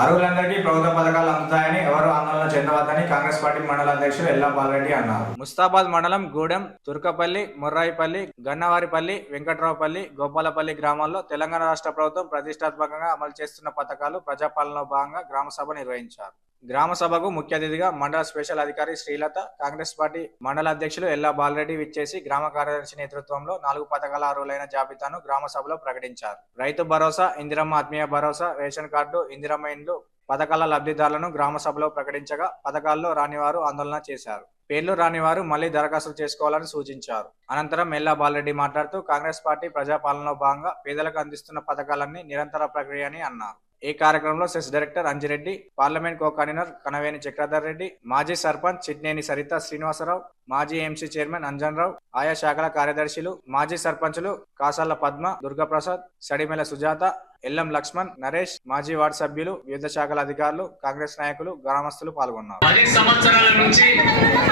అర్హులందరికీ ప్రభుత్వ పథకాలు అందుతాయని ఎవరు ఆందోళన చెందవద్దని కాంగ్రెస్ పార్టీ మండల అధ్యక్షుడు ఎల్లా బాలరెడ్డి అన్నారు. ముస్తాబాద్ మండలం గూడెం, తుర్కపల్లి, ముర్రాయిపల్లి, గన్నవారిపల్లి, వెంకట్రావుపల్లి, గోపాలపల్లి గ్రామాల్లో తెలంగాణ రాష్ట్ర ప్రభుత్వం ప్రతిష్టాత్మకంగా అమలు చేస్తున్న పథకాలు ప్రజాపాలనలో భాగంగా గ్రామ సభ నిర్వహించారు. గ్రామ సభకు ముఖ్య అతిథిగా మండల స్పెషల్ అధికారి శ్రీలత, కాంగ్రెస్ పార్టీ మండల అధ్యక్షులు ఎల్లా బాలరెడ్డి విచ్చేసి గ్రామ కార్యదర్శి నేతృత్వంలో 4 పథకాల అర్హులైన జాబితాను గ్రామ సభలో ప్రకటించారు. రైతు భరోసా, ఇందిరమ్మ ఆత్మీయ భరోసా, రేషన్ కార్డు, ఇందిరమ్మ ఇండ్లు పథకాల లబ్ధిదారులను గ్రామ సభలో ప్రకటించగా పథకాల్లో రానివారు ఆందోళన చేశారు. పేర్లు రానివారు మళ్లీ దరఖాస్తు చేసుకోవాలని సూచించారు. అనంతరం ఎల్లా బాలరెడ్డి మాట్లాడుతూ కాంగ్రెస్ పార్టీ ప్రజాపాలనలో భాగంగా పేదలకు అందిస్తున్న పథకాలన్నీ నిరంతర ప్రక్రియ అని అన్నారు. ఈ కార్యక్రమంలో CESS director Anjireddy, parliament co convener Kanaveni Chakradhar Reddy, మాజీ సర్పంచ్ చిట్నేని సరిత శ్రీనివాసరావు, మాజీ ఎంసీ చైర్మన్ అంజన్ రావు, ఆయా శాఖల కార్యదర్శులు, మాజీ సర్పంచులు కాసాల పద్మ, దుర్గాప్రసాద్, సడిమెల సుజాత, ఎల్లం లక్ష్మణ్, నరేష్, మాజీ వార్డు సభ్యులు, వివిధ శాఖల అధికారులు, కాంగ్రెస్ నాయకులు, గ్రామస్తులు పాల్గొన్నారు. 10 సంవత్సరాల నుంచి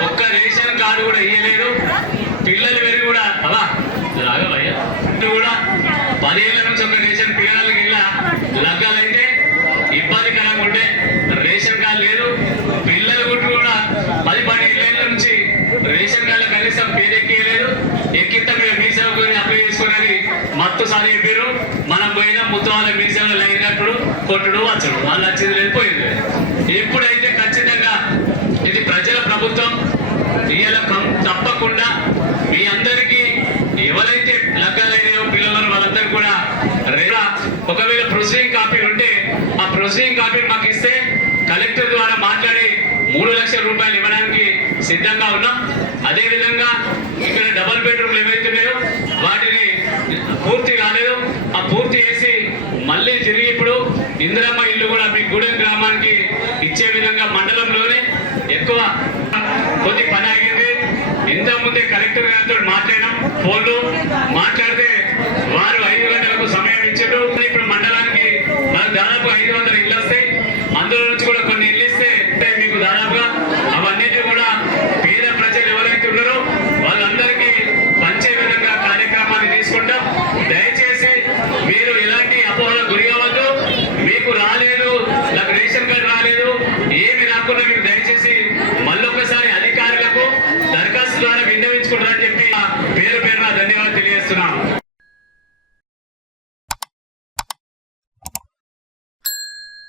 ఒక్క రేషన్ కార్డు కూడా ఇయ్యలేదు. పిల్లలు వెరీ కూడా 10 ఏళ్ల నుంచి ఒక రేషన్ పిల్లలకి ఇలా లగ్గాలైతే ఇబ్బందికరంగా ఉంటే రేషన్ కార్డు లేదు. పిల్లలు కూడా 10-12 ఏళ్ల నుంచి రేషన్ కార్డులో కనీసం పేరెక్కియలేదు. ఎక్కితే మీరు మీ సేవకు అప్లై చేసుకుని మత్తు సారి చెప్పారు. మనం పోయినా మొత్తం వాళ్ళ మీ సేవలో లైన్ కట్టుడు, కొట్టుడు, వచ్చడు, వాళ్ళు వచ్చింది లేదు, పోయింది. ఎప్పుడైతే ఖచ్చితంగా ఇది ప్రజల ప్రభుత్వం ఇలా తప్పకుండా మీ అందరికీ ఎవరైతే లగ్గాలైనాయో పిల్లలు వాళ్ళందరూ కూడా ఒకవేళ ప్రొసీడింగ్ కాపీ ఉంటే ఆ ప్రొసీడింగ్ కాపీ మాకు ఇస్తే కలెక్టర్ ద్వారా మాట్లాడి 3 లక్షల రూపాయలు ఇవ్వడానికి సిద్ధంగా ఉన్నాం. అదేవిధంగా ఇక్కడ డబుల్ బెడ్రూమ్లు ఏవైతున్నాయో వాటిని పూర్తి కాలేదు, ఆ పూర్తి చేసి మళ్ళీ తిరిగి ఇప్పుడు ఇందిరమ్మ ఇల్లు కూడా మీ గూడెం గ్రామానికి ఇచ్చే విధంగా మండలంలోనే ఎక్కువ కొద్ది పని ఆగింది. ఇంతకుముందే కలెక్టర్ గారితో మాట్లాడినాం, ఫోన్లు మాట్లాడితే